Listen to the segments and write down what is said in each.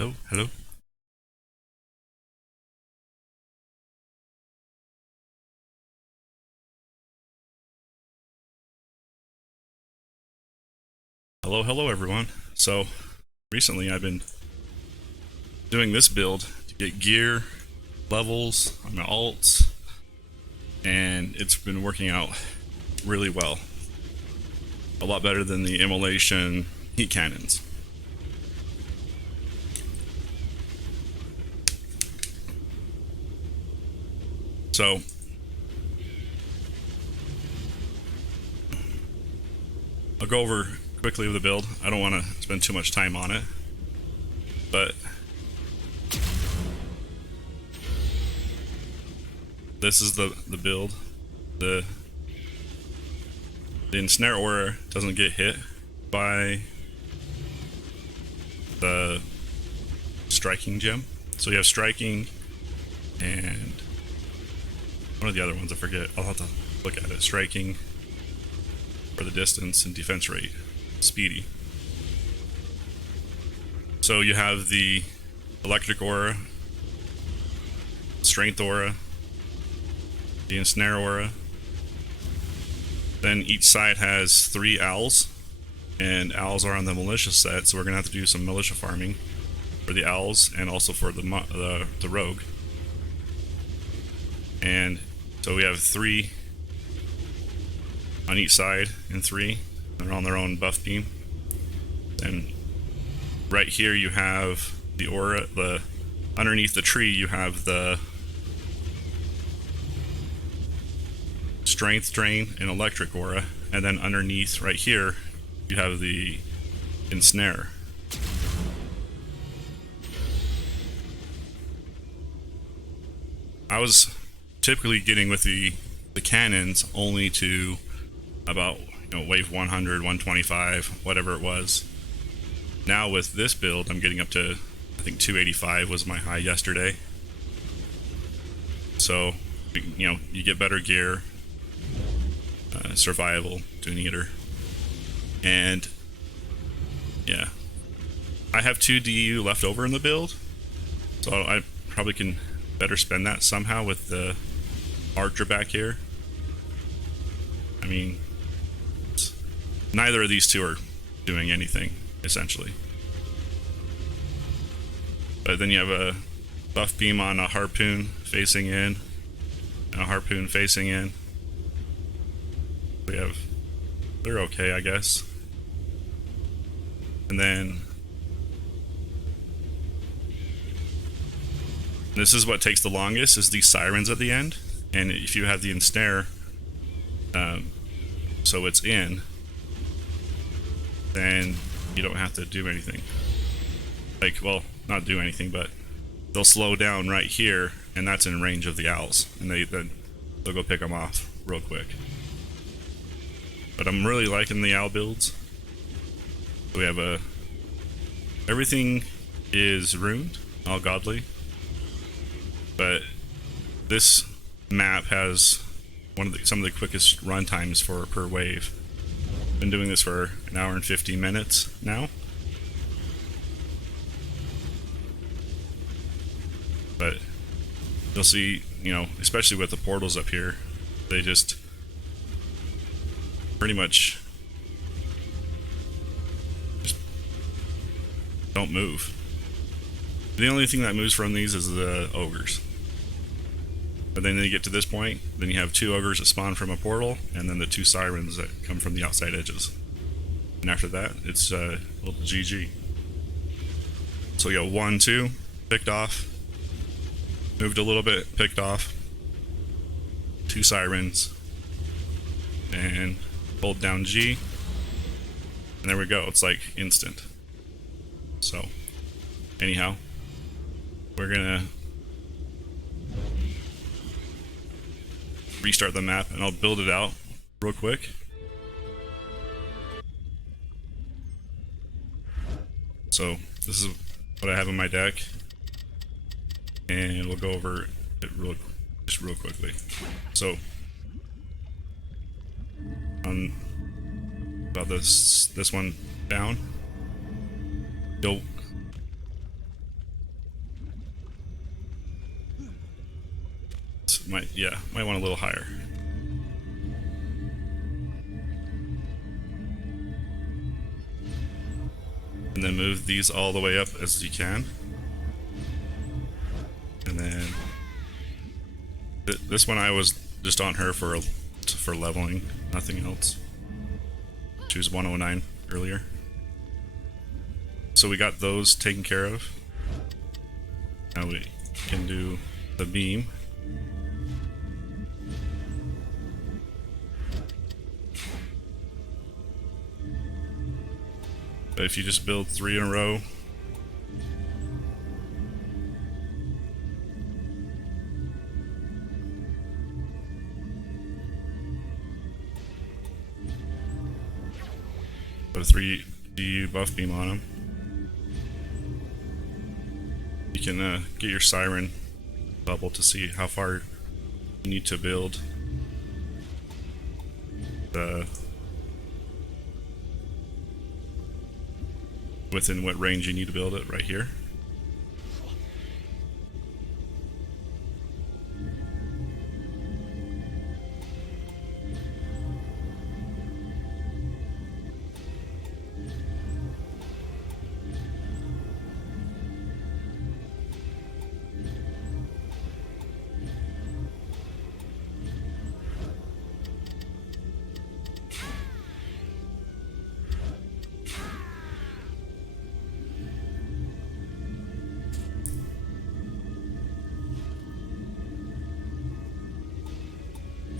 Oh, hello. Hello, everyone. So, recently I've been doing this build to get gear, levels on my alts, and it's been working out really well. A lot better than the immolation heat cannons. So, I'll go over quickly with the build. I don't want to spend too much time on it, but this is the build. The ensnare aura doesn't get hit by the striking gem. So you have striking and one of the other ones I forget. I'll have to look at it. Striking for the distance and defense rate. Speedy. So you have the electric aura, strength aura, the ensnare aura. Then each side has 3 owls, and owls are on the militia set, so we're gonna have to do some militia farming for the owls and also for the rogue. And so we have 3 on each side and 3. They're on their own buff beam. And right here you have the aura. Underneath the tree you have the strength drain and electric aura, and then underneath right here you have the ensnare. I was typically getting with the cannons only to about wave 100, 125, whatever it was. Now with this build I'm getting up to, I think 285 was my high yesterday. So you get better gear, survival, Dune Eater, and yeah, I have 2 DU left over in the build, so I probably can better spend that somehow with the archer back here. I mean, neither of these two are doing anything essentially, but then you have a buff beam on a harpoon facing in and a harpoon facing in. They're okay, I guess. And then this is what takes the longest, is these sirens at the end. And if you have the ensnare, so it's in, then you don't have to do anything. Like, well, not do anything, but they'll slow down right here, and that's in range of the owls, and they'll go pick them off real quick. But I'm really liking the owl builds. We have everything is ruined, all godly. But this map has some of the quickest run times per wave. Been doing this for 1 hour and 50 minutes now. But you'll see, especially with the portals up here, they just pretty much just don't move. The only thing that moves from these is the ogres. But then you get to this point, then you have 2 ogres that spawn from a portal, and then the 2 sirens that come from the outside edges. And after that, it's a little GG. So you got 1, 2, picked off, moved a little bit, picked off, 2 sirens, and hold down G, and there we go. It's like instant. So anyhow, we're gonna restart the map and I'll build it out real quick. So this is what I have in my deck, and we'll go over it real quickly. So on about this one down, you'll might want a little higher. And then move these all the way up as you can. And then this one I was just on her for leveling, nothing else. She was 109 earlier. So we got those taken care of. Now we can do the beam. But if you just build 3 in a row, put a 3D buff beam on them, you can get your siren bubble to see how far you need to build the within what range you need to build it right here.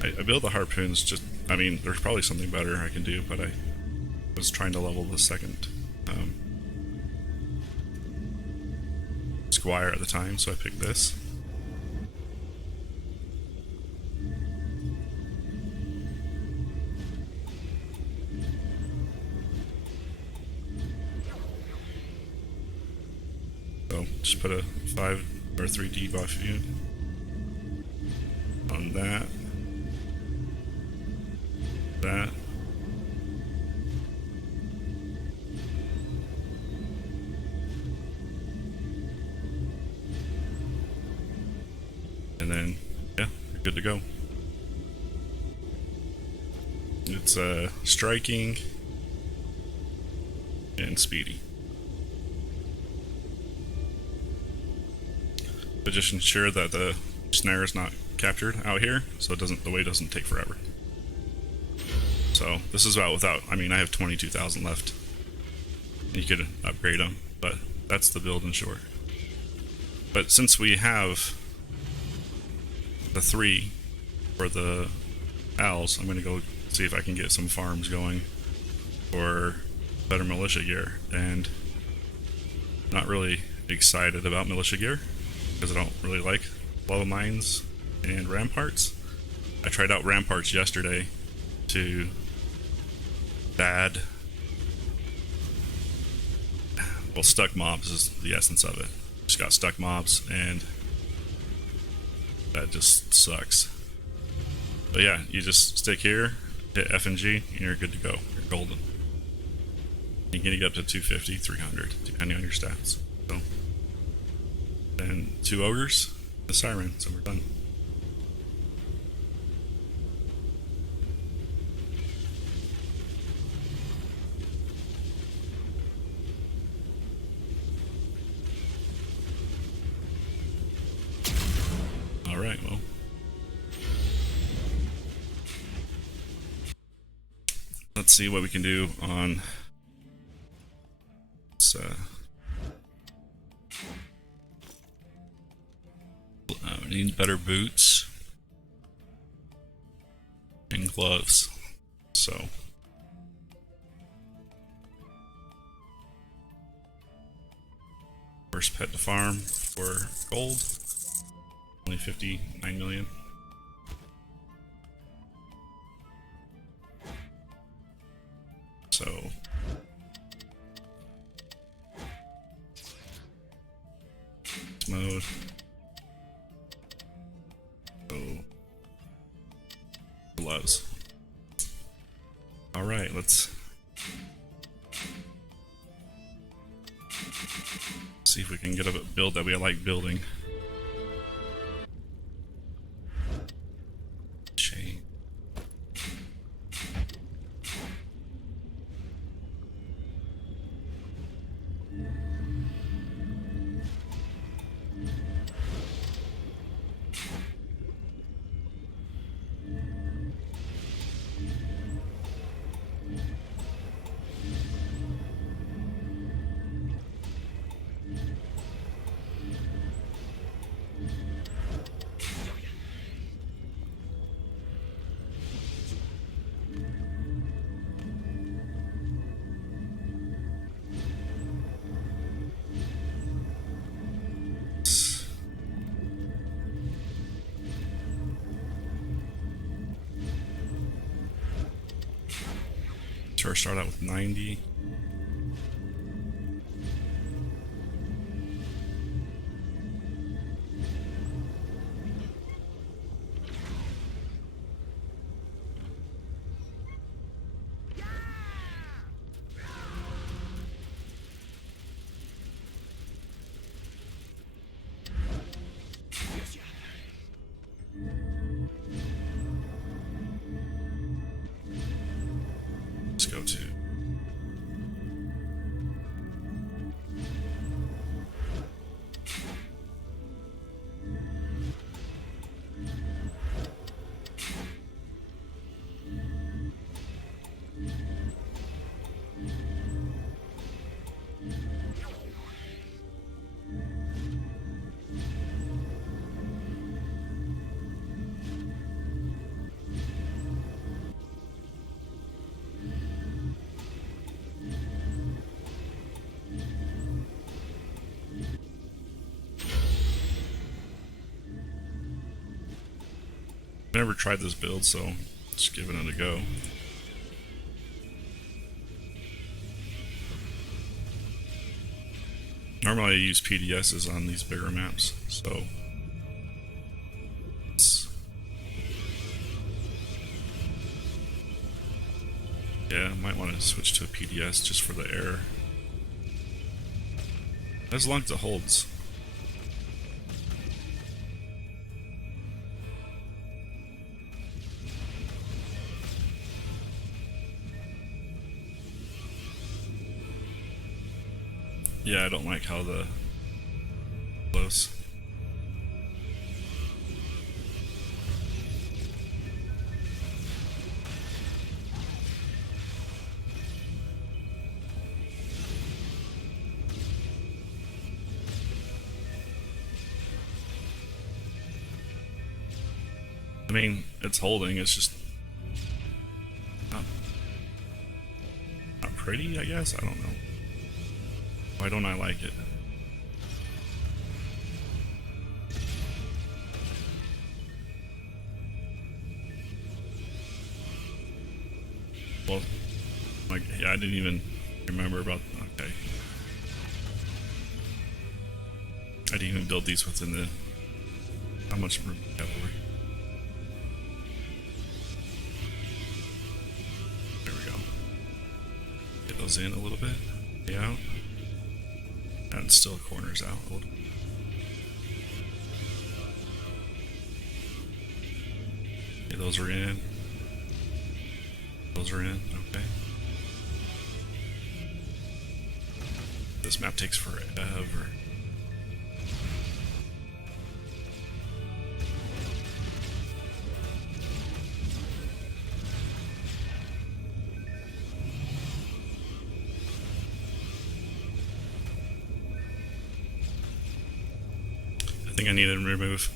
I build the harpoons just, I mean, there's probably something better I can do, but I was trying to level the second Squire at the time, so I picked this. So just put a 5 or 3 debuff unit on that. That. And then, yeah, you're good to go. It's striking and speedy. But just ensure that the snare is not captured out here, so it doesn't, the way doesn't take forever. So this is about without, I mean, I have 22,000 left. You could upgrade them, but that's the build in short. But since we have the 3 for the owls, I'm going to go see if I can get some farms going for better militia gear. And not really excited about militia gear because I don't really like lava mines and ramparts. I tried out ramparts yesterday to bad, well, stuck mobs is the essence of it. Just got stuck mobs and that just sucks. But yeah, you just stick here, hit F and G, and you're good to go. You're golden. You can get up to 250, 300, depending on your stats. So then 2 ogres, the siren, so we're done. Alright, well. Let's see what we can do on this, we need better boots and gloves. So first pet to farm for gold. Only 59 million. So mode. So gloves. All right, let's see if we can get a build that we like building. MMHR start out with 90. Let's go to never tried this build, so just giving it a go. Normally I use PDSs on these bigger maps, so yeah, I might want to switch to a PDS just for the air. As long as it holds. Yeah, I don't like how the close. I mean, it's holding, it's just not pretty, I guess? I don't know. Why don't I like it? Well, like, yeah, I didn't even remember about, okay. I didn't even build these within the, how much room cavalry. There we go. Get those in a little bit. Yeah. And still corners out a little. Okay, those are in. Those are in, okay. This map takes forever. I think I need to remove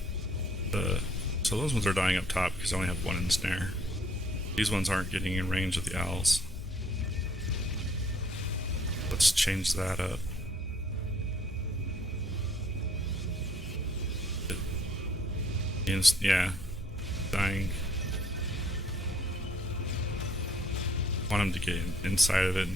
the... So those ones are dying up top because I only have one in snare. These ones aren't getting in range of the owls. Let's change that up. Yeah, dying. I want him to get inside of it.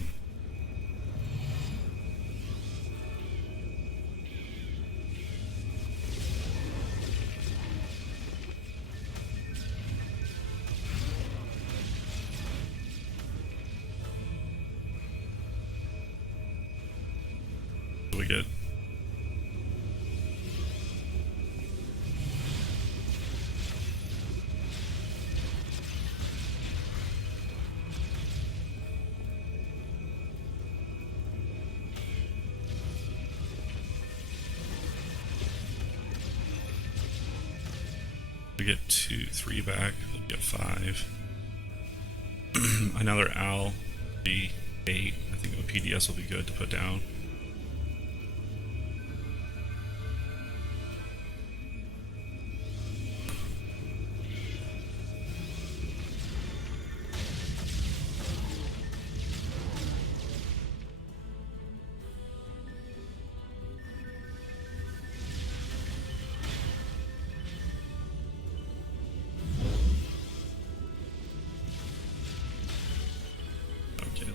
We get two, three back. We'll get 5. Another owl. Be 8. I think a PDS will be good to put down. Okay,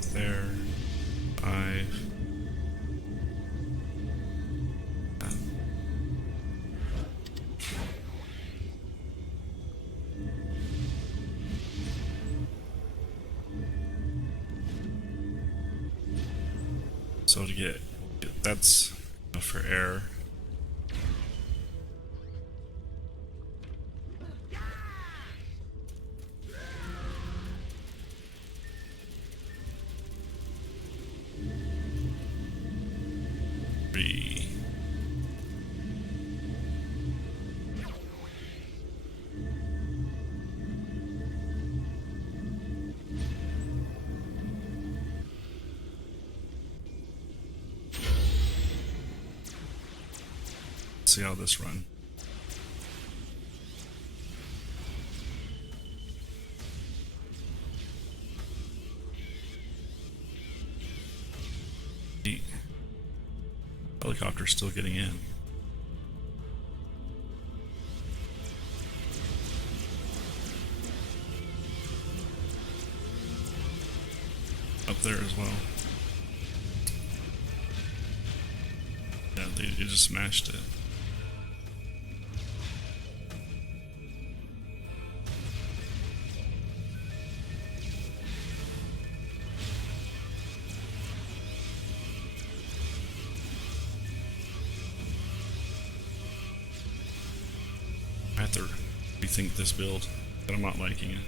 up there. 5. So to get that's enough for air. See how this run. The helicopter's still getting in. Up there as well. Yeah, they just smashed it. I have to rethink this build, but I'm not liking it.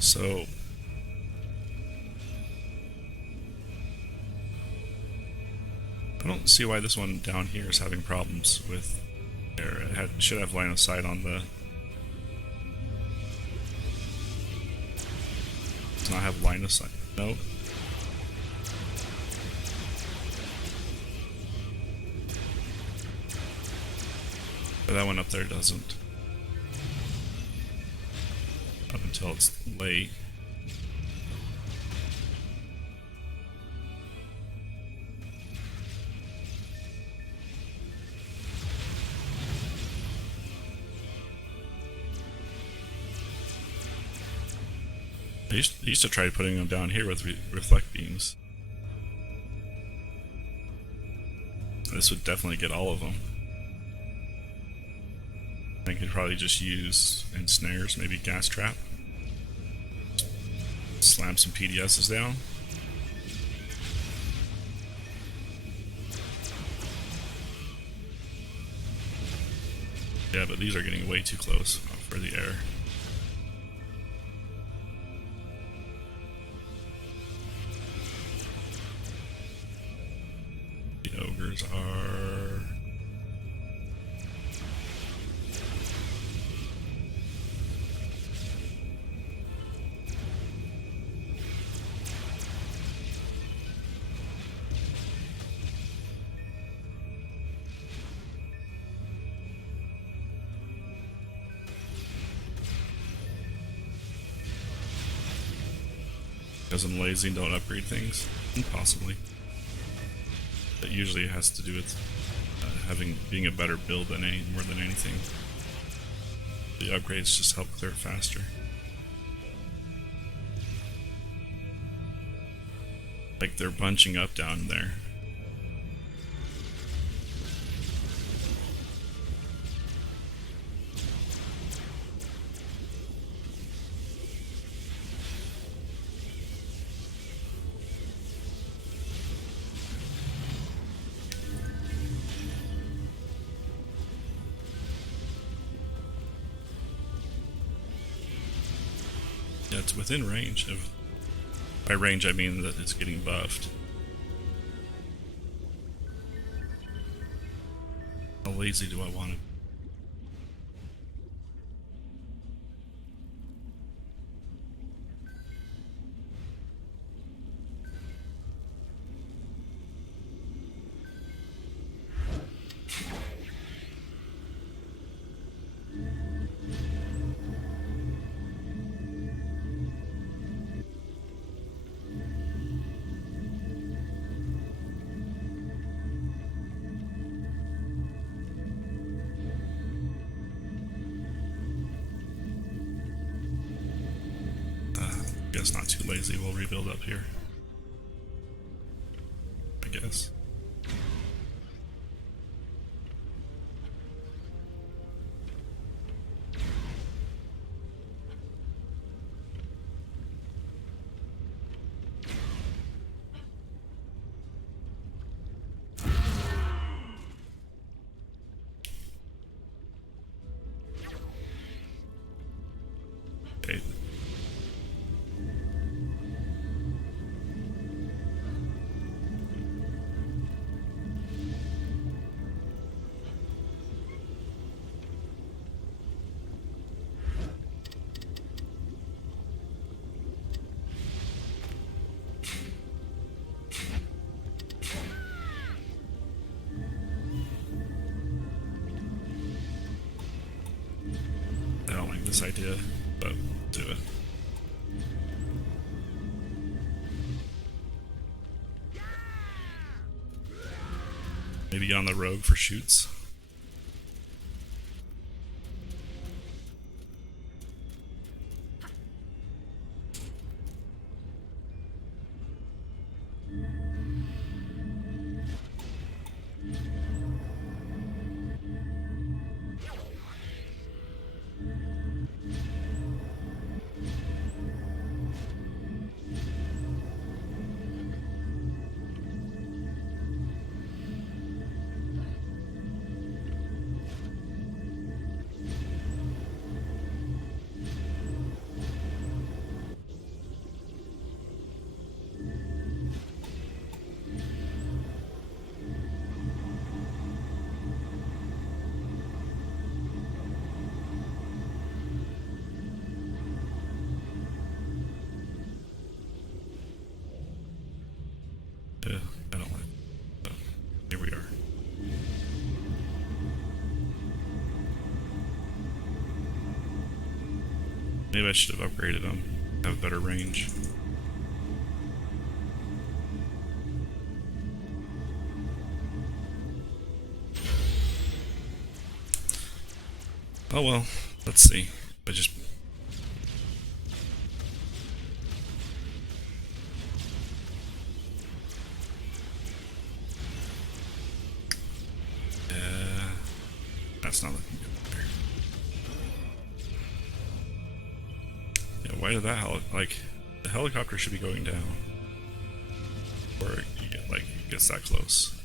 So I don't see why this one down here is having problems with air. It should have line of sight on the. Does not have line of sight. No. But that one up there doesn't. Up until it's late. I used to try putting them down here with reflect beams. This would definitely get all of them. I could probably just use ensnares, maybe gas trap. Slam some PDSs down. Yeah, but these are getting way too close for the air. The ogres are... Because I'm lazy and don't upgrade things? Possibly. That usually has to do with being a better build than more than anything. The upgrades just help clear it faster. Like they're bunching up down there. Yeah, it's within range of... By range I mean that it's getting buffed. How lazy do I want it? lazy, we'll rebuild up here. I guess. Okay. I don't like this idea, but do it. Maybe get on the rogue for shoots. Yeah, I don't like it. So, here we are. Maybe I should have upgraded them. Have better range. Oh well, let's see. I just... that's not looking good there. Yeah, why did that like, the helicopter should be going down. Or you get, like, it gets that close.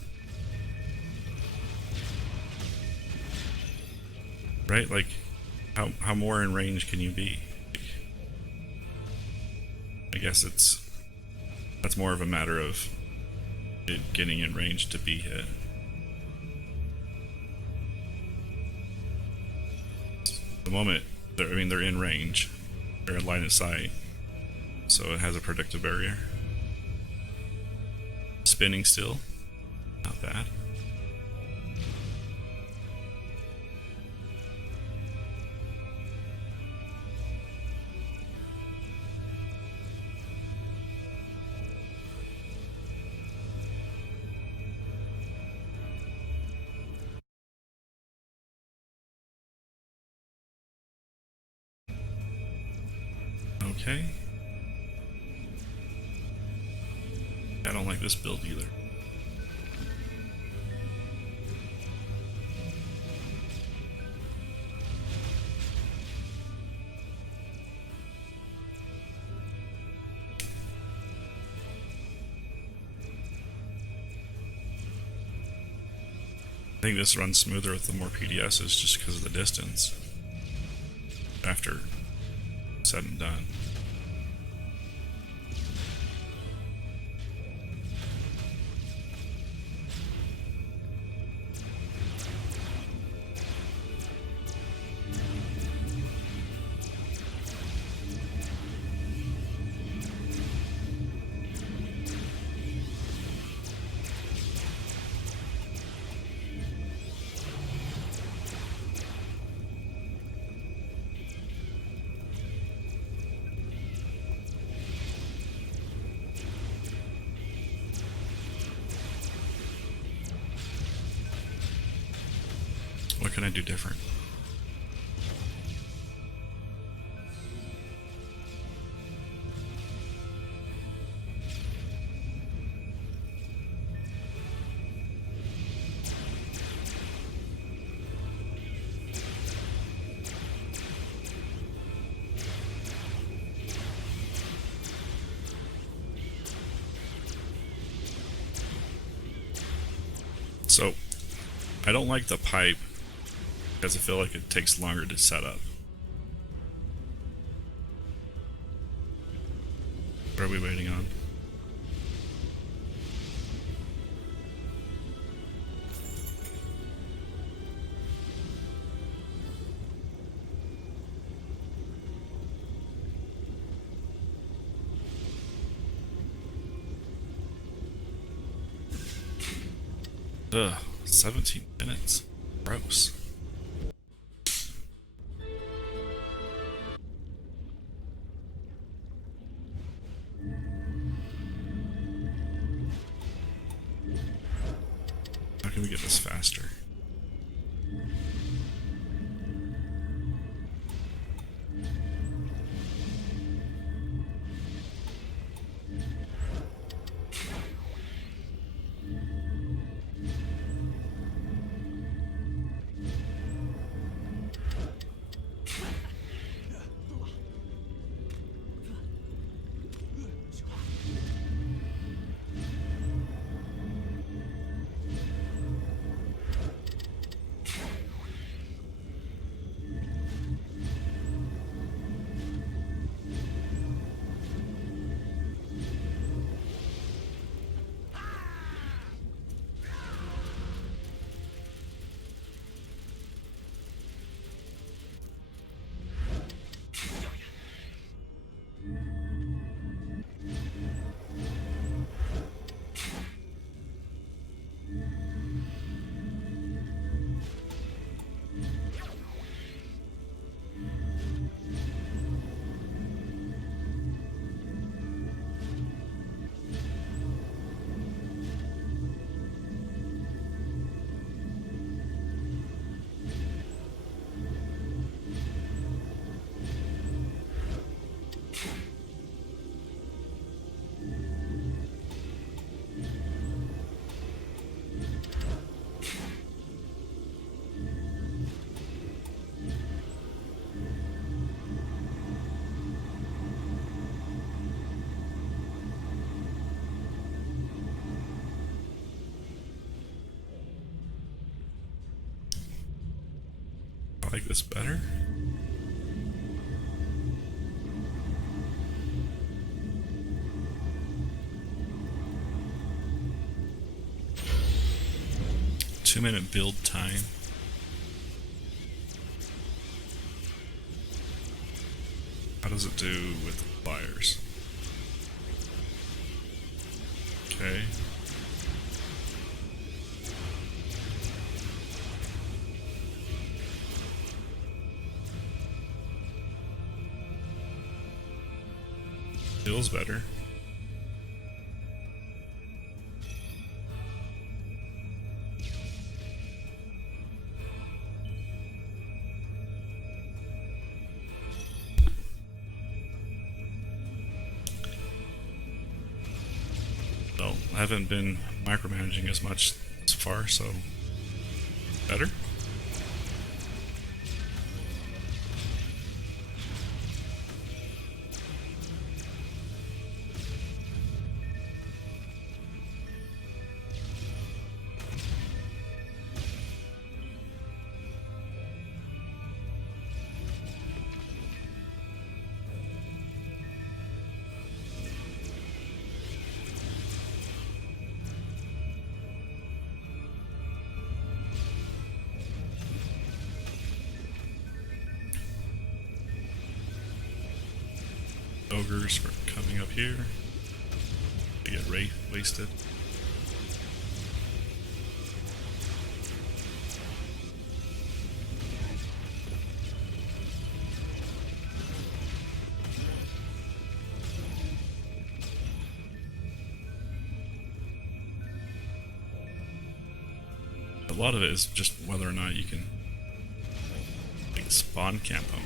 Right? Like, how more in range can you be? I guess that's more of a matter of it getting in range to be hit. The moment they're in range, they're in line of sight, so it has a predictive barrier. Spinning still, not bad. Okay. I don't like this build either. I think this runs smoother with the more PDSs just because of the distance. After said and done. What can I do different? So, I don't like the pipe because I feel like it takes longer to set up. What are we waiting on? Ugh, 17 minutes. Gross. How can we get this faster? I like this better. Two-minute build time. How does it do with flyers? Okay. Feels better. So, I haven't been micromanaging as much so far, so better. Ogres for coming up here to get wasted. A lot of it is just whether or not you can like, spawn camp them.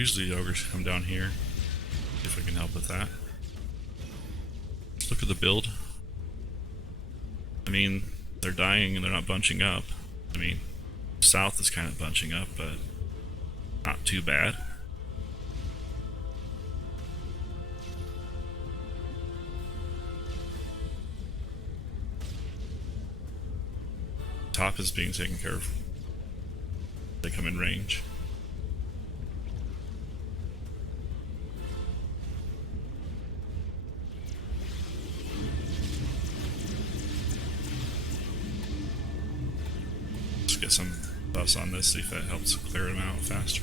Usually the ogres come down here. See if we can help with that. Let's look at the build. I mean, they're dying and they're not bunching up. I mean, south is kind of bunching up, but not too bad. Top is being taken care of. They come in range. Let's get some buffs on this, see if that helps clear them out faster.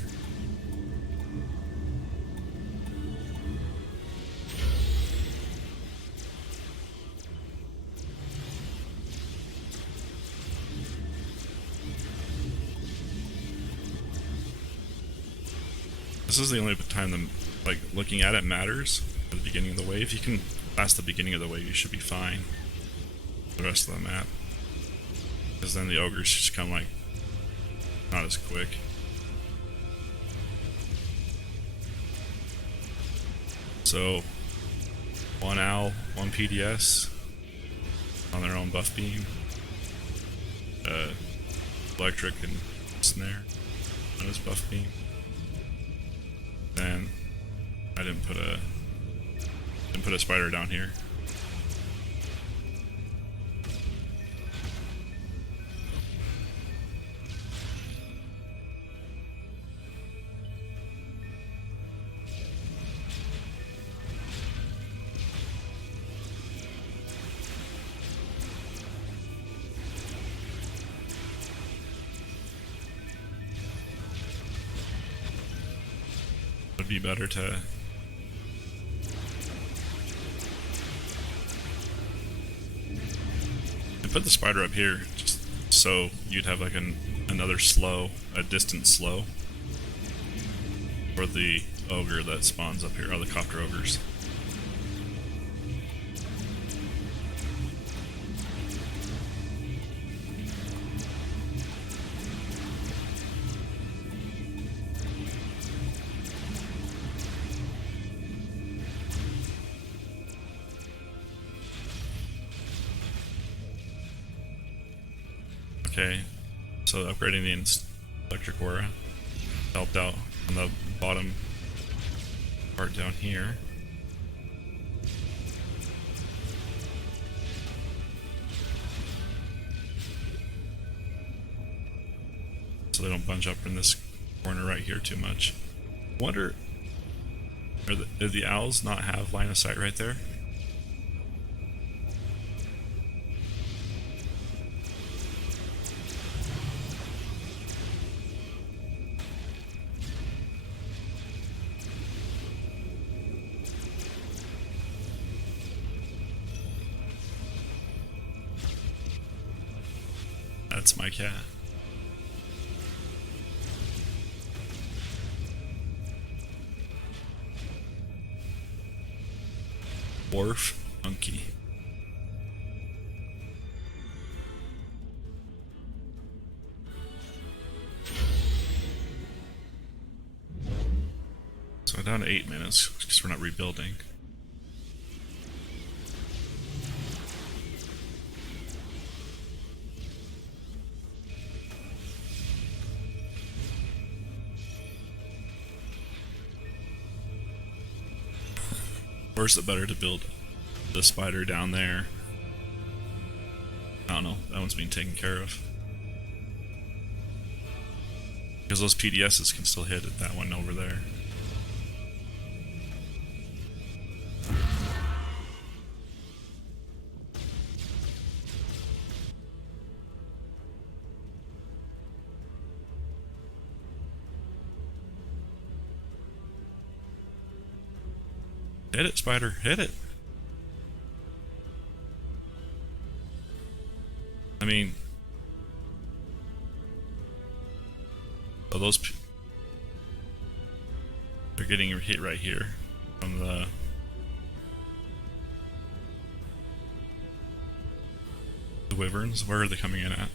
This is the only time like looking at it matters at the beginning of the wave. You can pass the beginning of the wave, you should be fine. The rest of the map, because then the ogres just come like not as quick. So 1 owl, 1 PDS on their own buff beam, electric and snare on his buff beam. Then I didn't put a spider down here. Would be better to put the spider up here, just so you'd have like another slow, a distant slow for the ogre that spawns up here, or the copter ogres. Okay, so upgrading the electric aura helped out on the bottom part down here. So they don't bunch up in this corner right here too much. Wonder, do the owls not have line of sight right there? That's my cat. Wharf monkey. So down to 8 minutes because we're not rebuilding. Or is it better to build the spider down there? I don't know. That one's being taken care of. Because those PDSs can still hit at that one over there. Hit it, spider. Hit it. I mean... Oh, those... They're getting hit right here. From the... The wyverns. Where are they coming in at?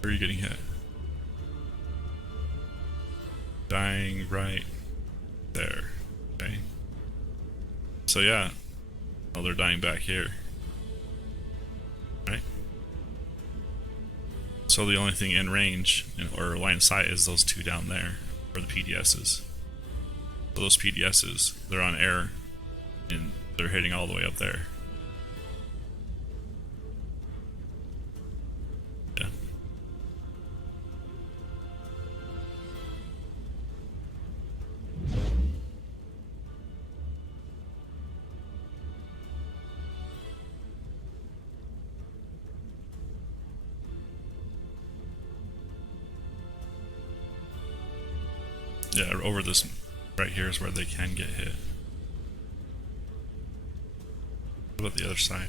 Where are you getting hit? Dying right there. Okay. So yeah. Oh, they're dying back here. Right? So the only thing in range or line of sight is those two down there, or the PDSs. So those PDSs, they're on air, and they're hitting all the way up there. Yeah. Yeah, over this right here is where they can get hit. What about the other side?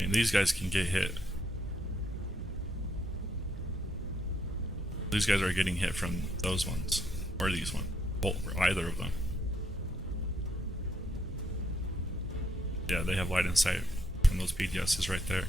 And these guys can get hit. These guys are getting hit from those ones, or these ones, both, or either of them. Yeah, they have light in sight from those PDSs right there.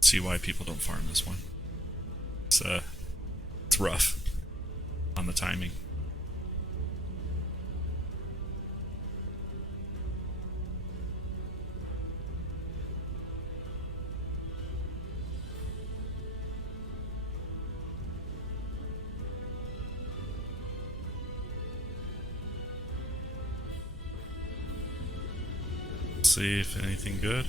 See why people don't farm this one. It's rough on the timing. Let's see if anything good.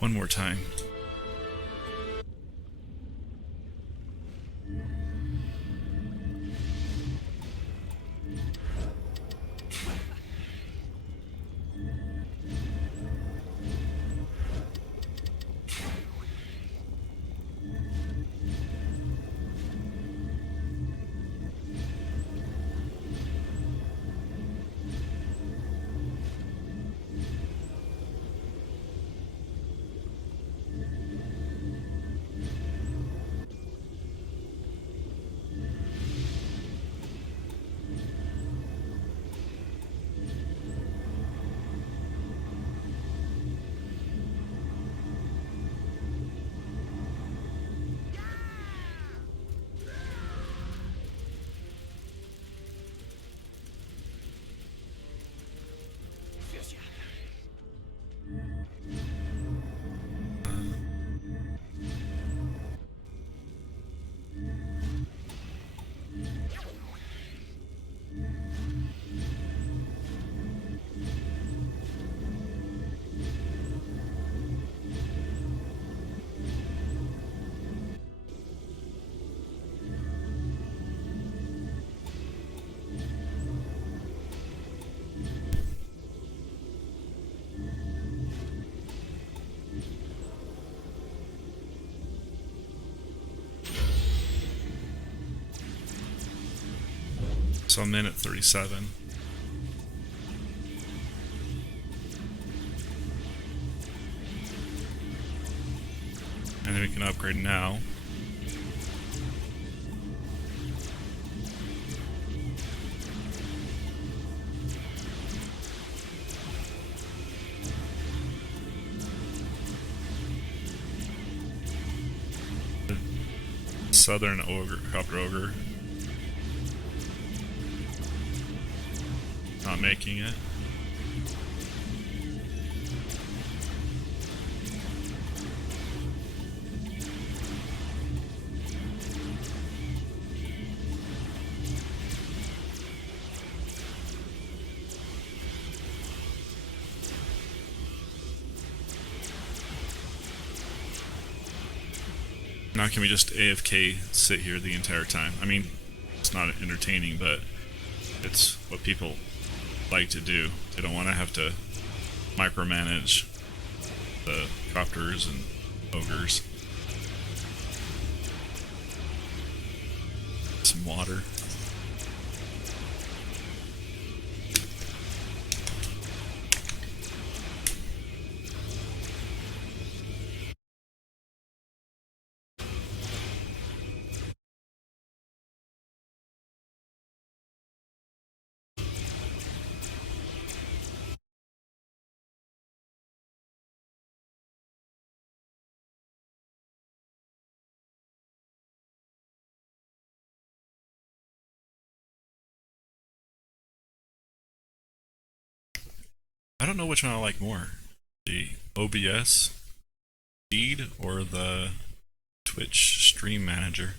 One more time. So I'm in at 37. And then we can upgrade now. Southern ogre, copper ogre. Not making it. Now can we just AFK sit here the entire time? I mean, it's not entertaining, but it's what people like to do. They don't want to have to micromanage the copters and ogres. Some water. I don't know which one I like more. The OBS feed or the Twitch stream manager.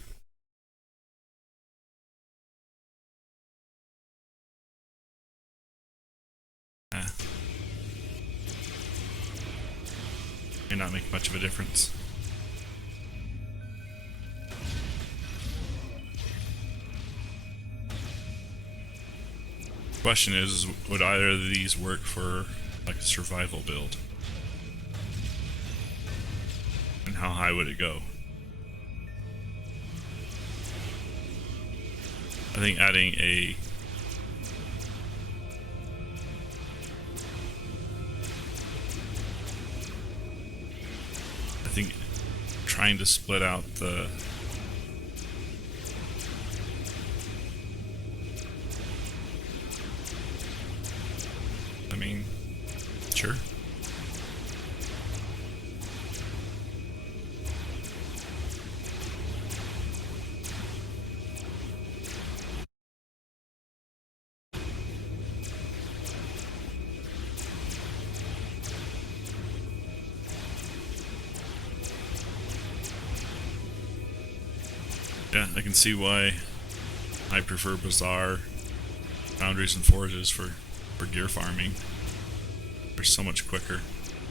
May not make much of a difference. Question is, would either of these work for like a survival build? And how high would it go? I think adding a trying to split out the sure. Yeah, I can see why I prefer Bazaar, Foundries, and Forges for gear farming. They're so much quicker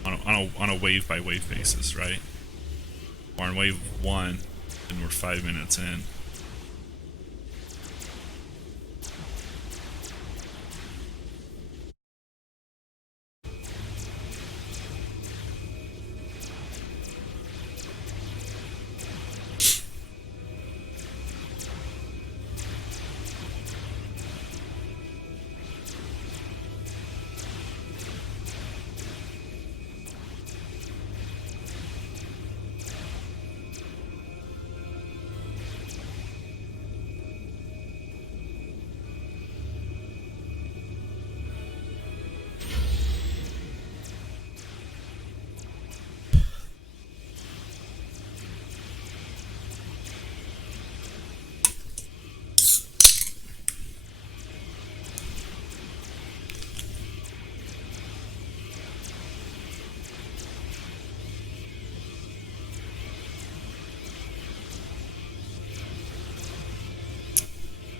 on a wave by wave basis, right? Or on wave 1, and we're 5 minutes in.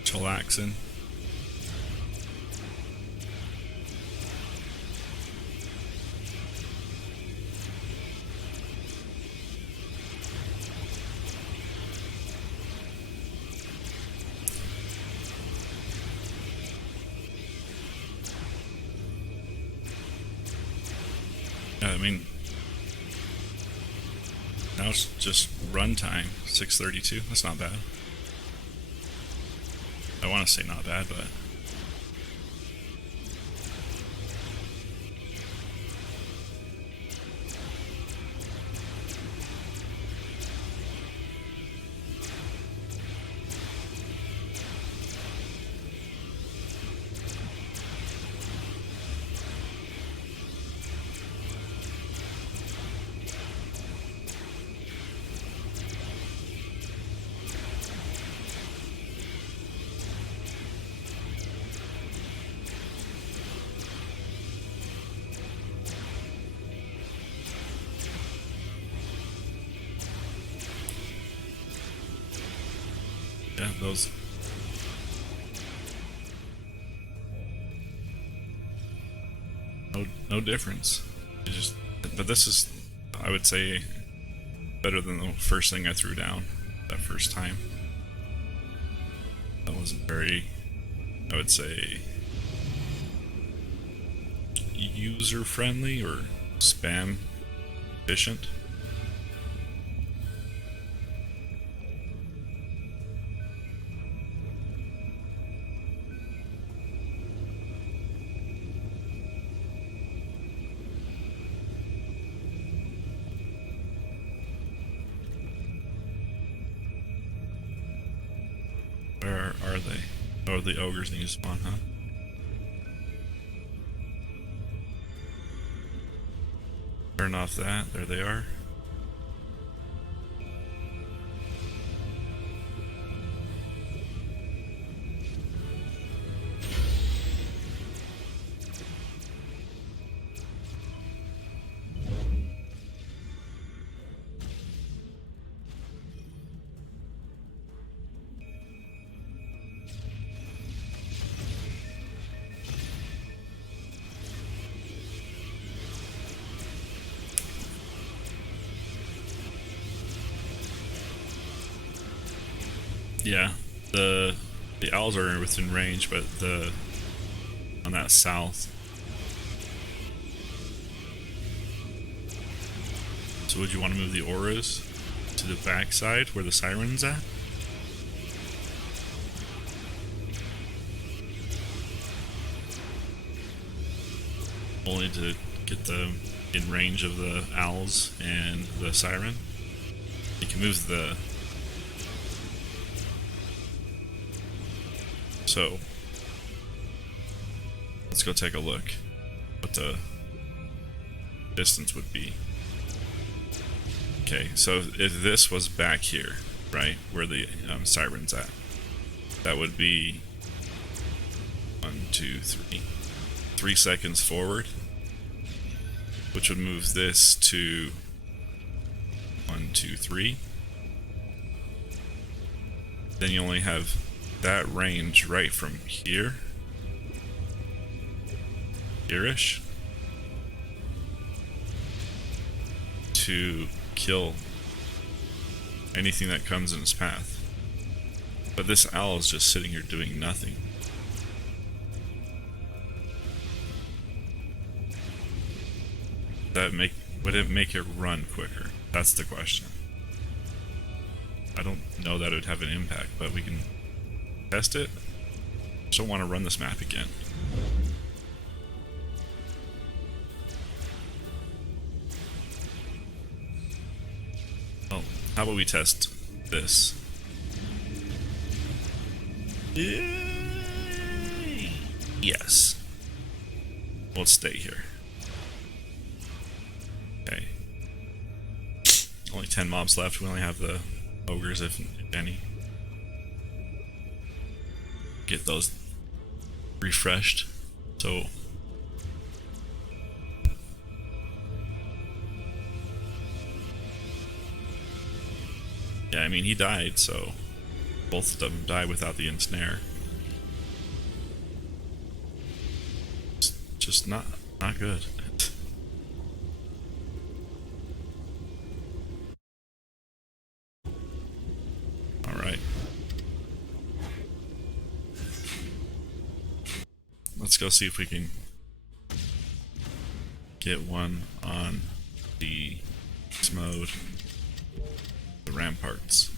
Chillaxin. Yeah, I mean, now it's just runtime, 6:32. That's not bad. I want to say not bad, but yeah, those. No difference. It's just, but this is, I would say, better than the first thing I threw down that first time. That wasn't very, I would say, user friendly or spam efficient. Where are they? Oh, the ogres need to spawn, huh? Turn off that. There they are. Yeah, the owls are within range, but the on that south. So would you want to move the auras to the back side where the siren's at? Only to get them in range of the owls and the siren. You can move the... So, let's go take a look what the distance would be. Okay, so if this was back here, right, where the siren's at, that would be 1, 2, 3, 3 seconds forward, which would move this to 1, 2, 3. Then you only have that range right from here, here-ish, to kill anything that comes in its path. But this owl is just sitting here doing nothing. Would it make it run quicker? That's the question. I don't know that it would have an impact, but we can test it. Just don't want to run this map again. Well, how about we test this? Yes. We'll stay here. Okay. Only 10 mobs left. We only have the ogres, if any. Get those refreshed. So yeah, I mean, he died, so both of them died without the ensnare. It's just not good. Alright. Let's go see if we can get one on the mode, the Ramparts.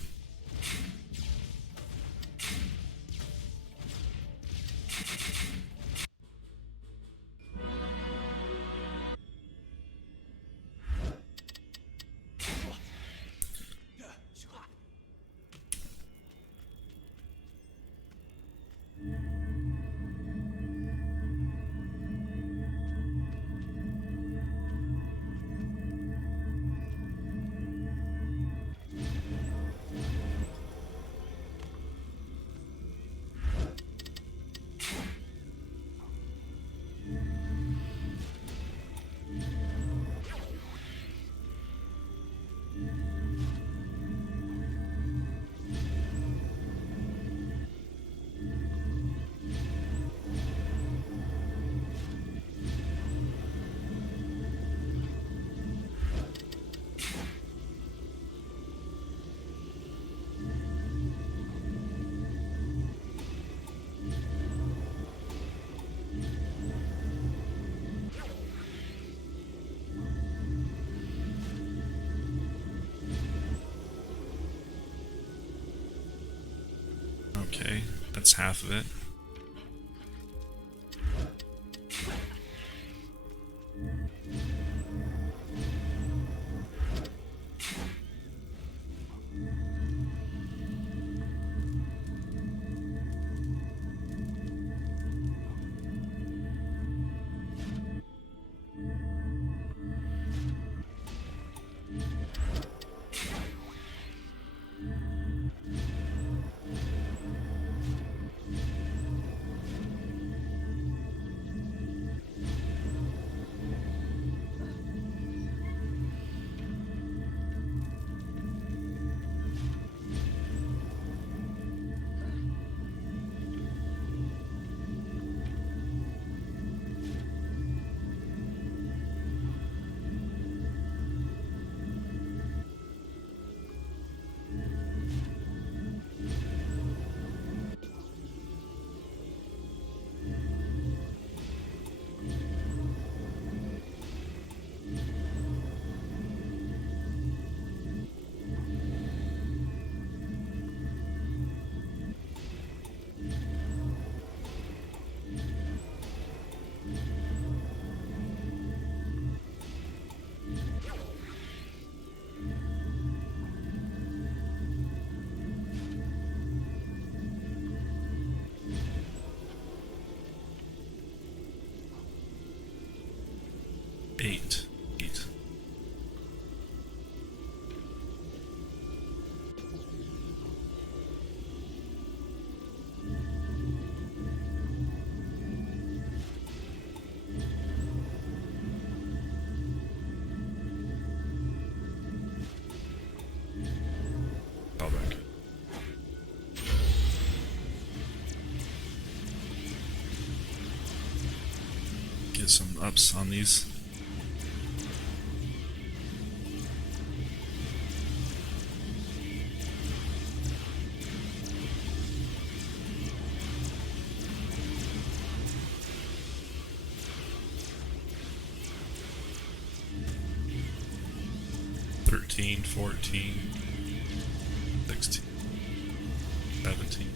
Okay, that's half of it. Eight. Fall back. Get some ups on these. $13, $14, $16, $17.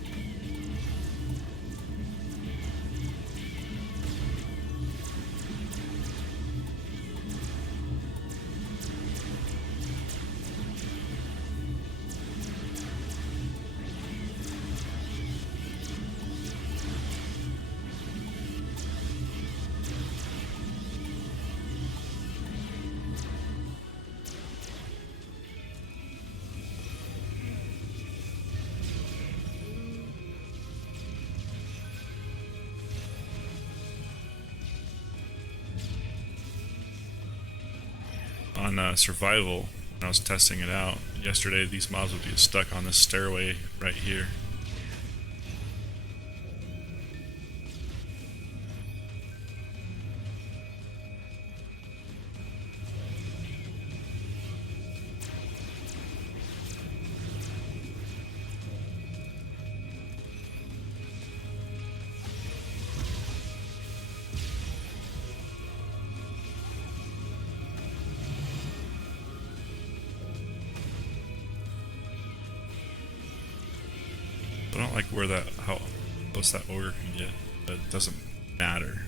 On survival, when I was testing it out yesterday, these mobs would be stuck on this stairway right here. I don't like where how close that ogre can get, but it doesn't matter.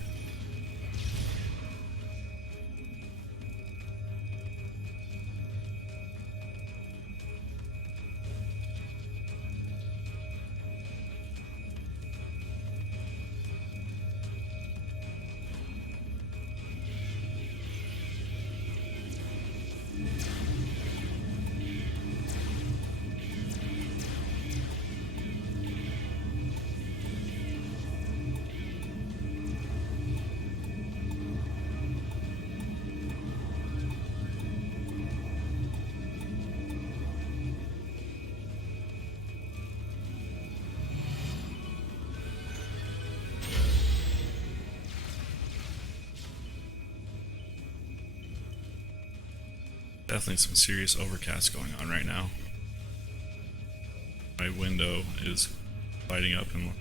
Definitely some serious overcast going on right now. My window is lighting up and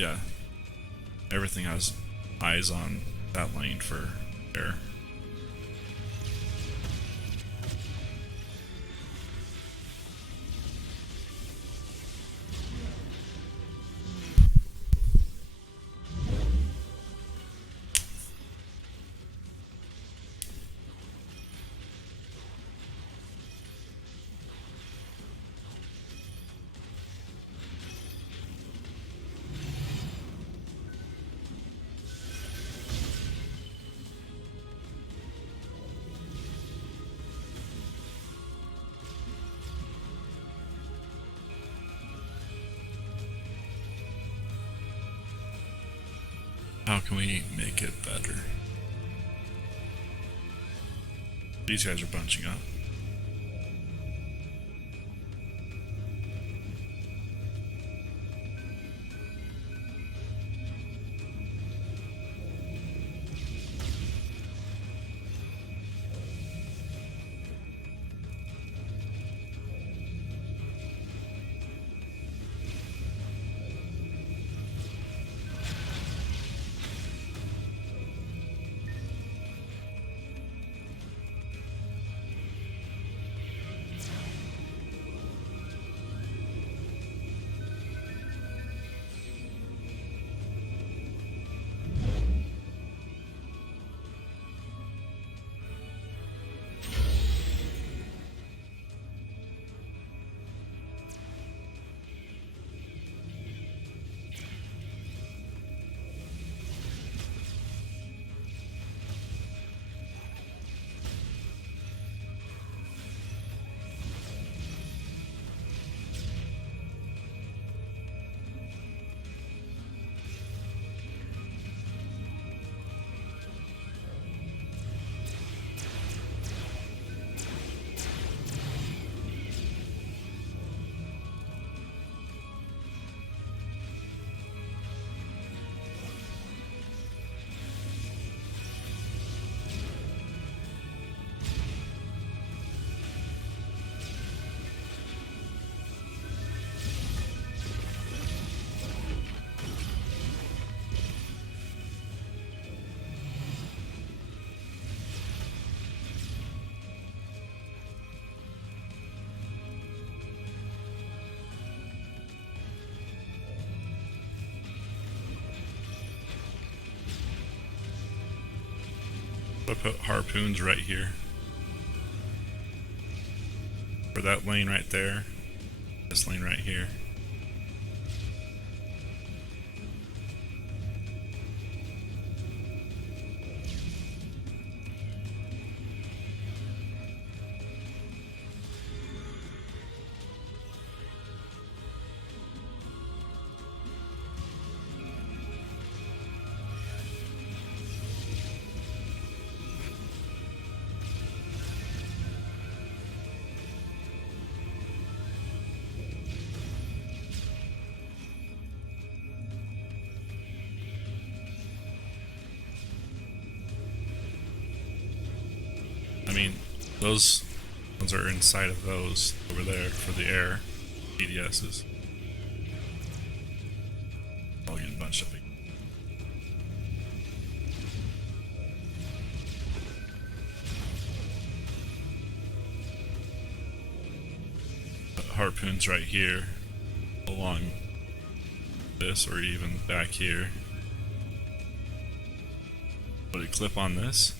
yeah, everything has eyes on that lane for air. How can we make it better? These guys are bunching up. I'll put harpoons right here. For that lane right there. This lane right here. I mean, those ones are inside of those over there for the air PDSs. All getting bunched up again. Put harpoons right here along this, or even back here. Would it clip on this?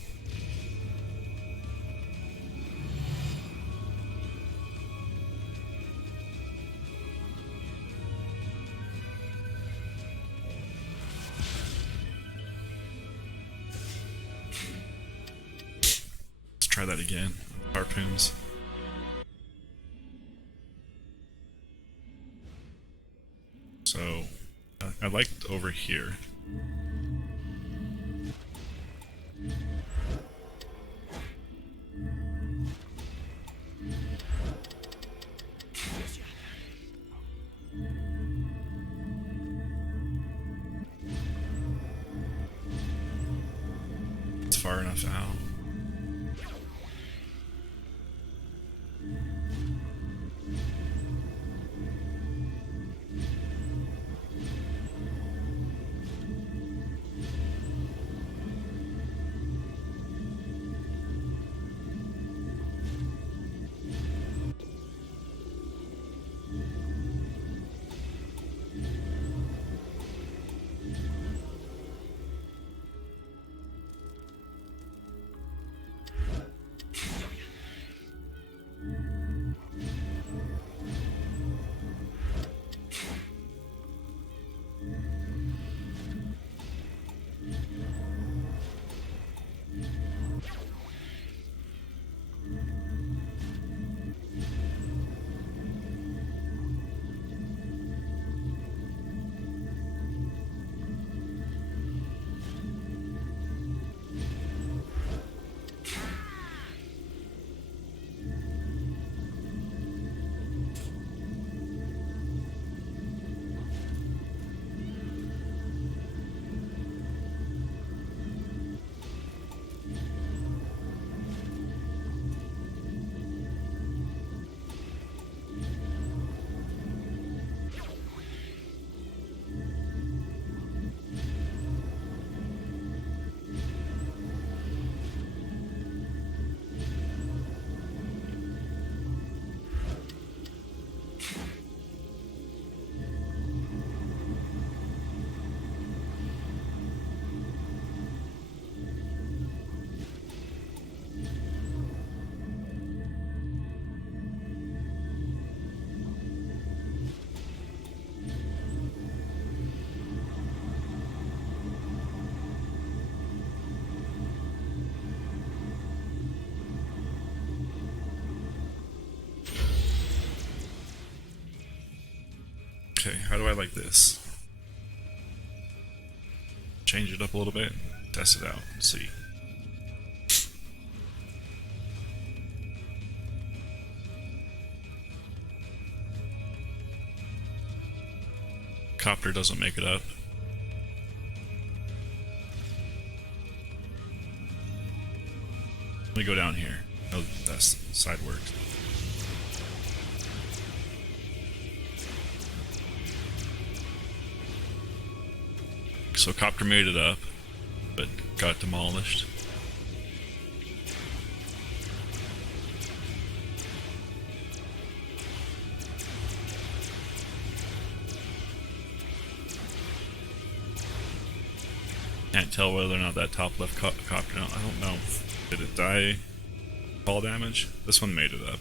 Try that again. Harpoons. So, I liked over here. It's far enough out. Okay, how do I like this? Change it up a little bit, test it out, and see. Copter doesn't make it up. Let me go down here. Oh, that side works. So Copter made it up, but got demolished. Can't tell whether or not that top left Copter, I don't know. Did it die fall damage? This one made it up.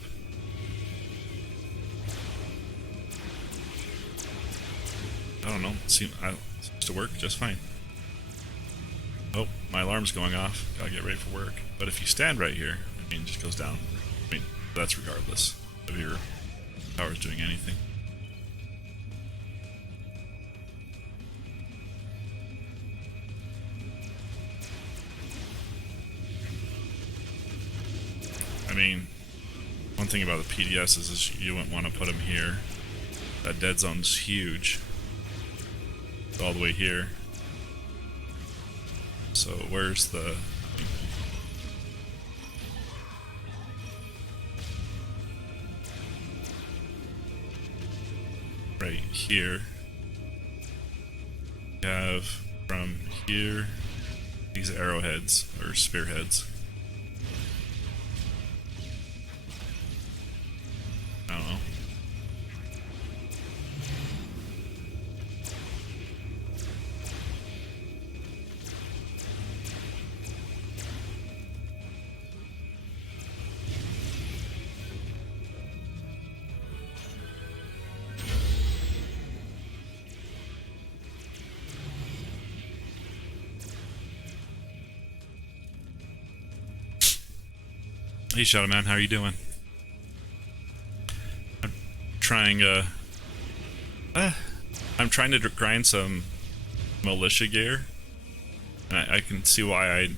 I don't know. Seems to work just fine. Oh, my alarm's going off. Gotta get ready for work. But if you stand right here, I mean, it just goes down. I mean, that's regardless of your powers doing anything. I mean, one thing about the PDS is you wouldn't want to put them here. That dead zone's huge. It's all the way here. So where's the... Right here. You have from here these arrowheads, or spearheads. I don't know. Hey Shadow Man, how are you doing? I'm trying to grind some militia gear. And I can see why I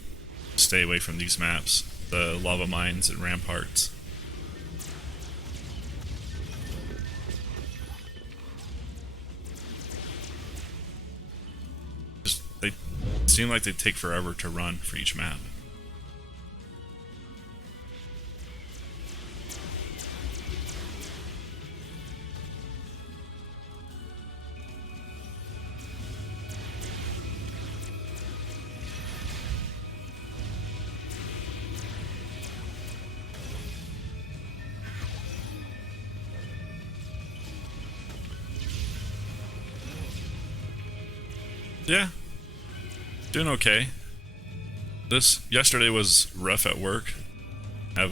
stay away from these maps, the lava mines and ramparts. Just, they seem like they take forever to run for each map. Yeah, doing okay. Yesterday was rough at work. I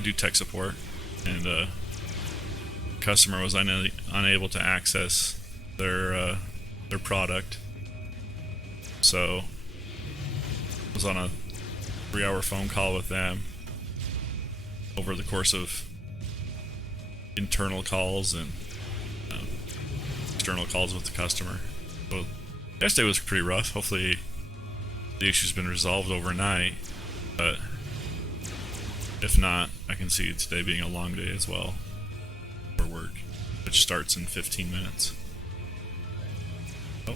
do tech support, and customer was unable to access their product, so I was on a 3-hour phone call with them over the course of internal calls and external calls with the customer. Well, yesterday was pretty rough. Hopefully the issue's been resolved overnight, but if not, I can see today being a long day as well for work, which starts in 15 minutes. Oh.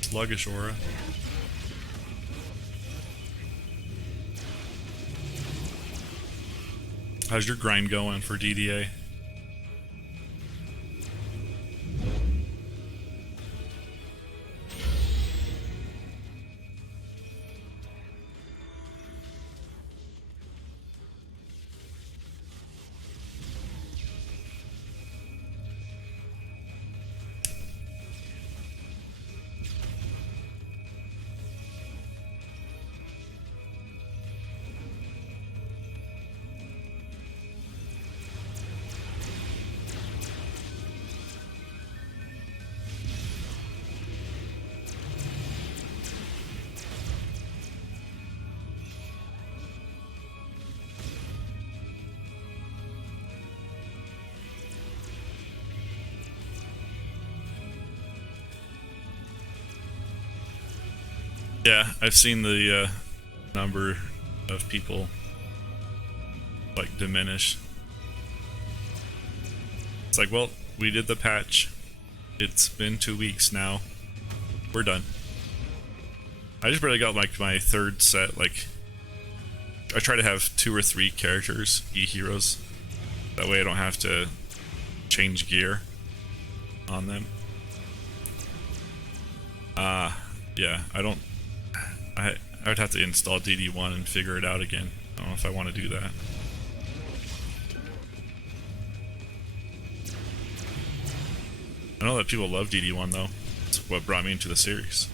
Sluggish aura. How's your grind going for DDA? Yeah, I've seen the number of people like diminish. It's like, well, we did the patch. It's been 2 weeks now. We're done. I just barely got like my third set. Like, I try to have 2 or 3 characters, e-heroes. That way I don't have to change gear on them. Yeah, I would have to install DD1 and figure it out again. I don't know if I want to do that. I know that people love DD1 though. It's what brought me into the series.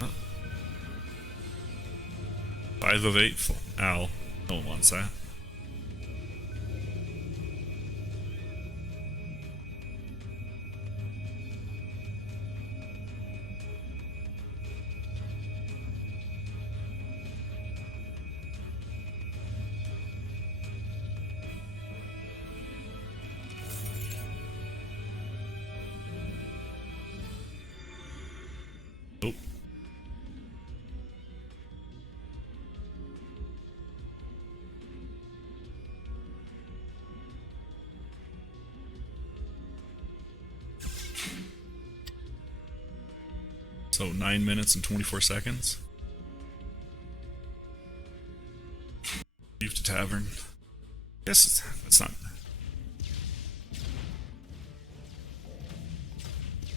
Oh. 5 of 8. Ow. No one wants that. Oh. So 9 minutes and 24 seconds. Leave to tavern. Guess it's not.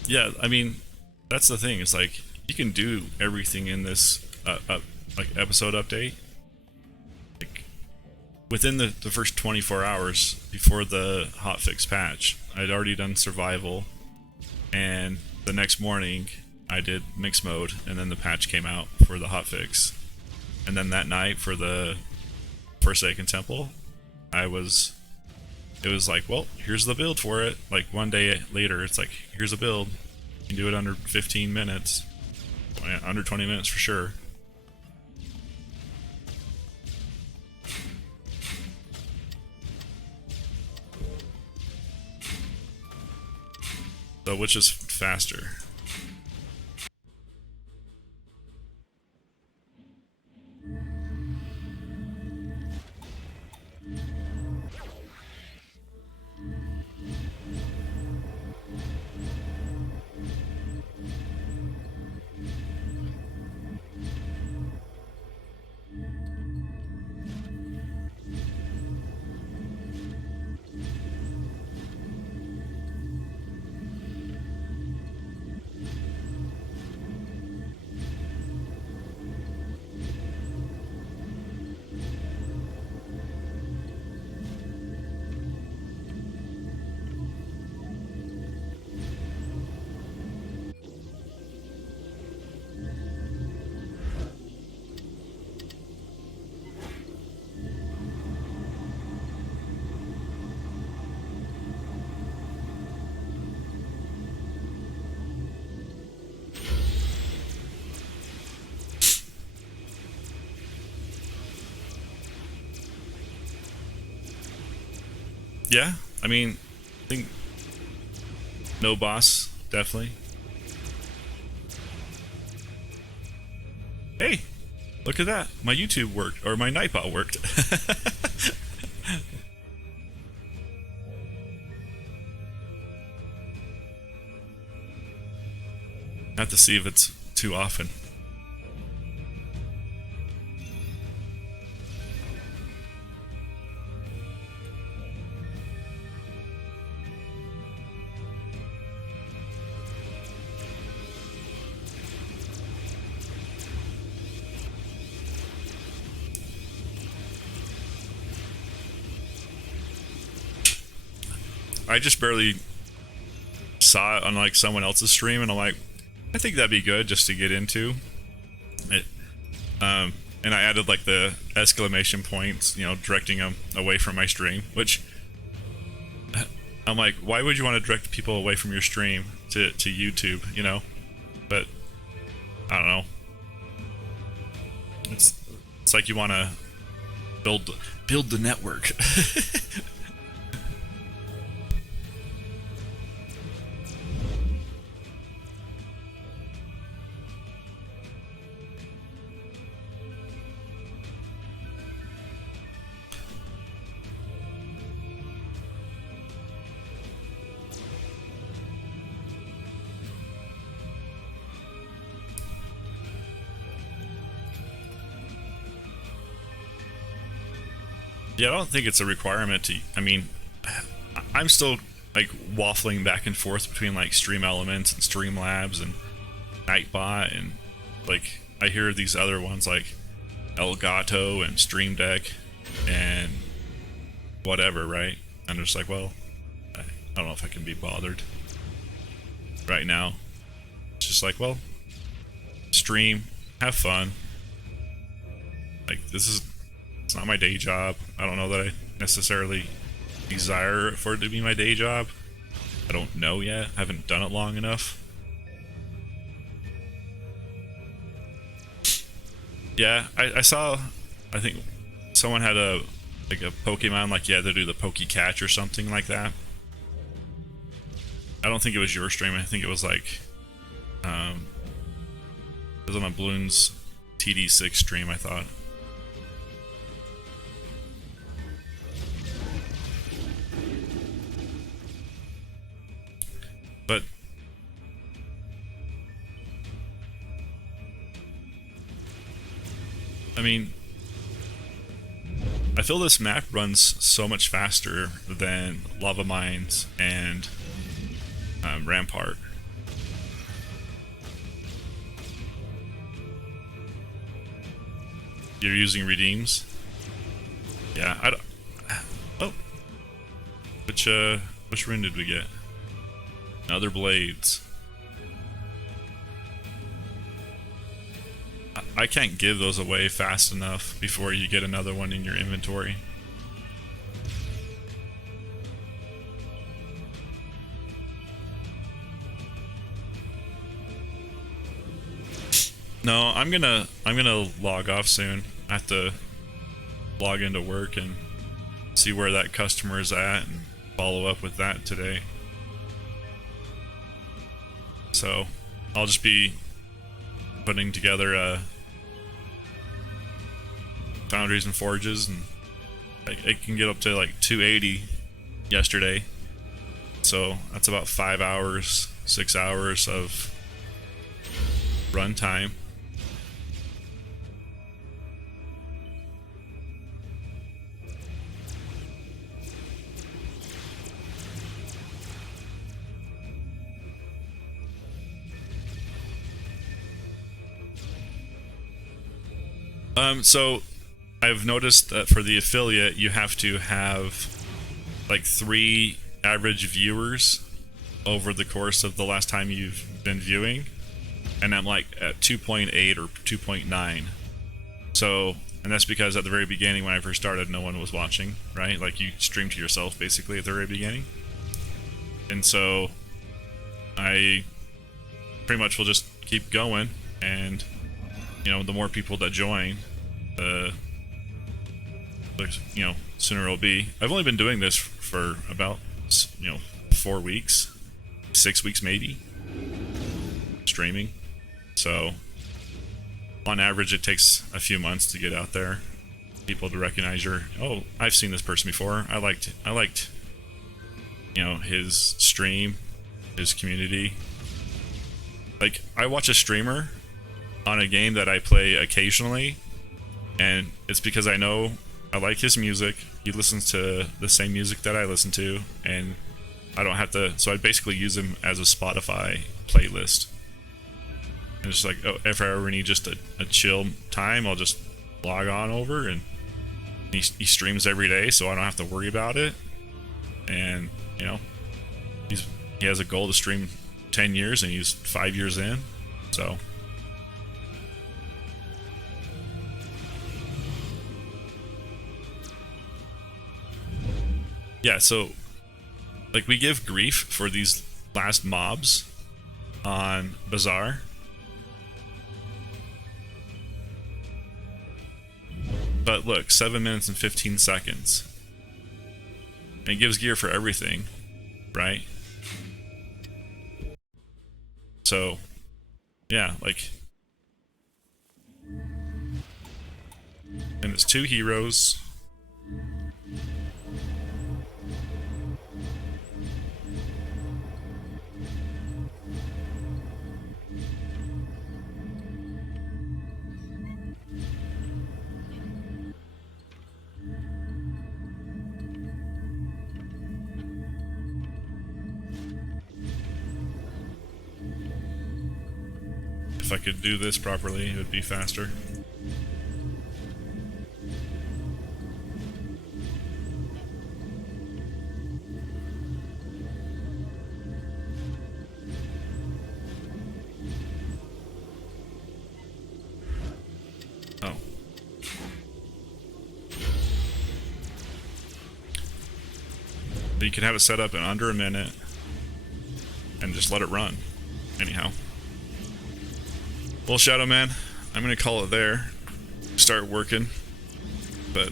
Yeah, I mean, that's the thing. It's like you can do everything in this like episode update. Like within the first 24 hours before the hotfix patch, I'd already done survival, and the next morning I did mixed mode, and then the patch came out for the hotfix, and then that night for the Forsaken Temple, it was like, well, here's the build for it. Like 1 day later, it's like, here's a build. You can do it under 15 minutes, under 20 minutes for sure. So which is faster? Yeah, I mean, I think no boss, definitely. Hey, look at that. My YouTube worked, or my Nightbot worked. I have to see if it's too often. I just barely saw it on like someone else's stream, and I'm like, I think that'd be good just to get into it. And I added like the exclamation points, you know, directing them away from my stream, which I'm like, why would you want to direct people away from your stream to YouTube, you know? But I don't know. It's like you want to build the network. Yeah, I don't think it's a requirement to. I mean, I'm still like waffling back and forth between like Stream Elements and Streamlabs and Nightbot, and like I hear these other ones like Elgato and Stream Deck and whatever, right? And I'm just like, well, I don't know if I can be bothered right now. It's just like, well, stream, have fun. Like, it's not my day job. I don't know that I necessarily desire for it to be my day job. I don't know yet. I haven't done it long enough. Yeah, I saw, I think someone had a Pokemon, like, yeah, they do the Poke-Catch or something like that. I don't think it was your stream. I think it was like, it was on a Bloons TD6 stream, I thought. But I mean, I feel this map runs so much faster than Lava Mines and Rampart. You're using redeems? Yeah, I don't. Oh, which rune did we get? Other blades. I can't give those away fast enough before you get another one in your inventory. No, I'm gonna log off soon. I have to log into work and see where that customer is at and follow up with that today. So I'll just be putting together Foundries and Forges, and it can get up to like 280 yesterday. So that's about 5 hours, 6 hours of runtime. So I've noticed that for the affiliate, you have to have like 3 average viewers over the course of the last time you've been viewing, and I'm like at 2.8 or 2.9. So, and that's because at the very beginning when I first started, no one was watching, right? Like you stream to yourself basically at the very beginning. And so I pretty much will just keep going, and you know, the more people that join, you know, sooner it'll be. I've only been doing this for about, you know, 4 weeks, 6 weeks maybe, streaming. So on average it takes a few months to get out there, people to recognize your, oh, I've seen this person before. I liked you know, his stream, his community. Like, I watch a streamer on a game that I play occasionally, and it's because I know I like his music. He listens to the same music that I listen to, and I don't have to, so I basically use him as a Spotify playlist. And it's like, oh, if I ever need just a chill time, I'll just log on over, and he streams every day, so I don't have to worry about it. And you know, he has a goal to stream 10 years, and he's 5 years in, so. Yeah, so like we give grief for these last mobs on Bazaar. But look, 7 minutes and 15 seconds. And it gives gear for everything, right? So, yeah, like... And it's 2 heroes. If I could do this properly, it would be faster. Oh. But you can have it set up in under a minute and just let it run. Anyhow. Well, Shadow Man, I'm gonna call it there. Start working, but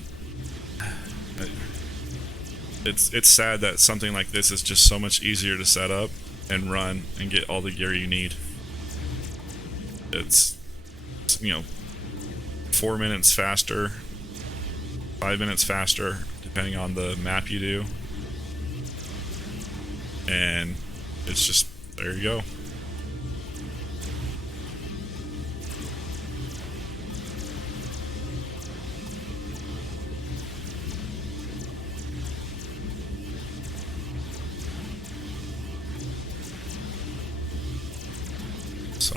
it's sad that something like this is just so much easier to set up and run and get all the gear you need. It's, you know, 4 minutes faster, 5 minutes faster, depending on the map you do, and it's just, there you go. So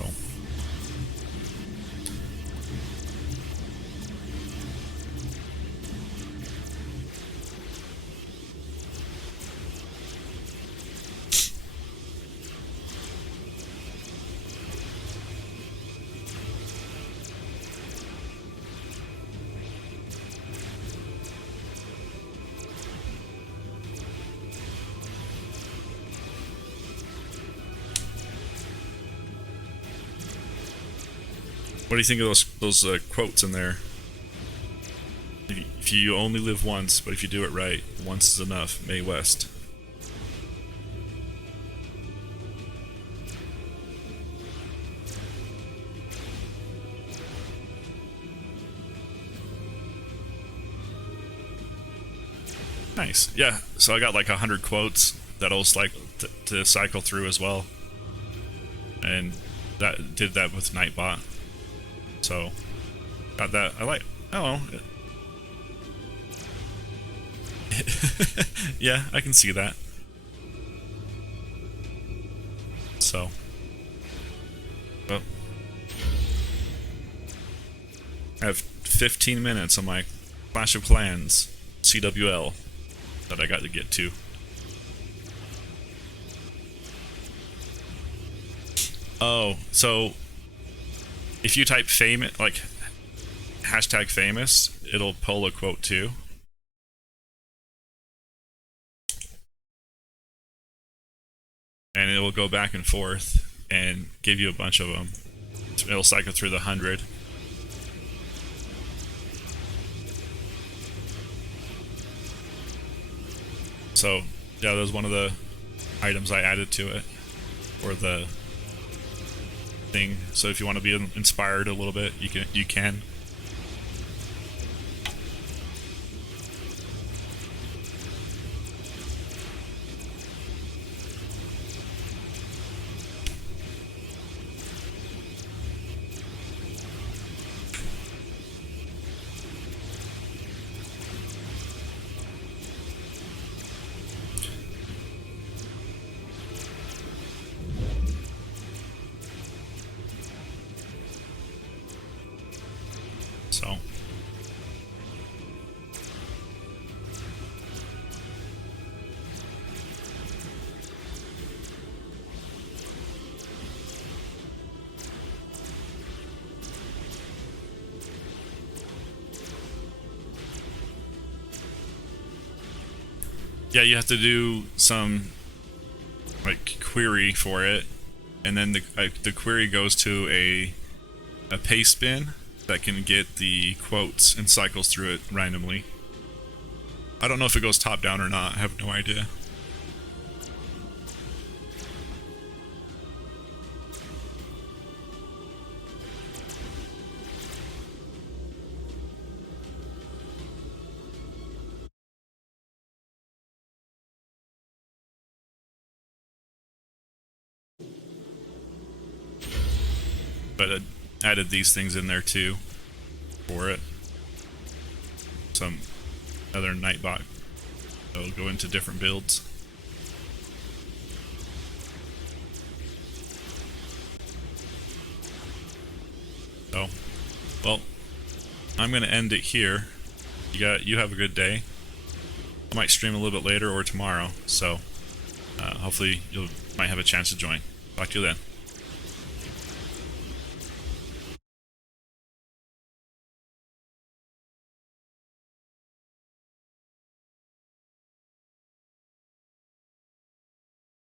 what do you think of those quotes in there? If you only live once, but if you do it right, once is enough. Mae West. Nice. Yeah, so I got like 100 quotes that'll like to cycle through as well. And that did that with Nightbot. So, got that. I like, I don't know. Yeah, I can see that. So, well, I have 15 minutes on my Clash of Clans CWL that I got to get to. Oh, so if you type famous, like hashtag famous, it'll pull a quote too. And it will go back and forth and give you a bunch of them. It'll cycle through the 100. So, yeah, that was one of the items I added to it, or the thing. So if you want to be inspired a little bit, you can. So yeah, you have to do some like query for it, and then the query goes to a paste bin, that can get the quotes and cycles through it randomly. I don't know if it goes top down or not. I have no idea. But I added these things in there too for it. Some other Nightbot that will go into different builds. So, well, I'm gonna end it here. You have a good day. I might stream a little bit later or tomorrow, so hopefully you might have a chance to join. Talk to you then.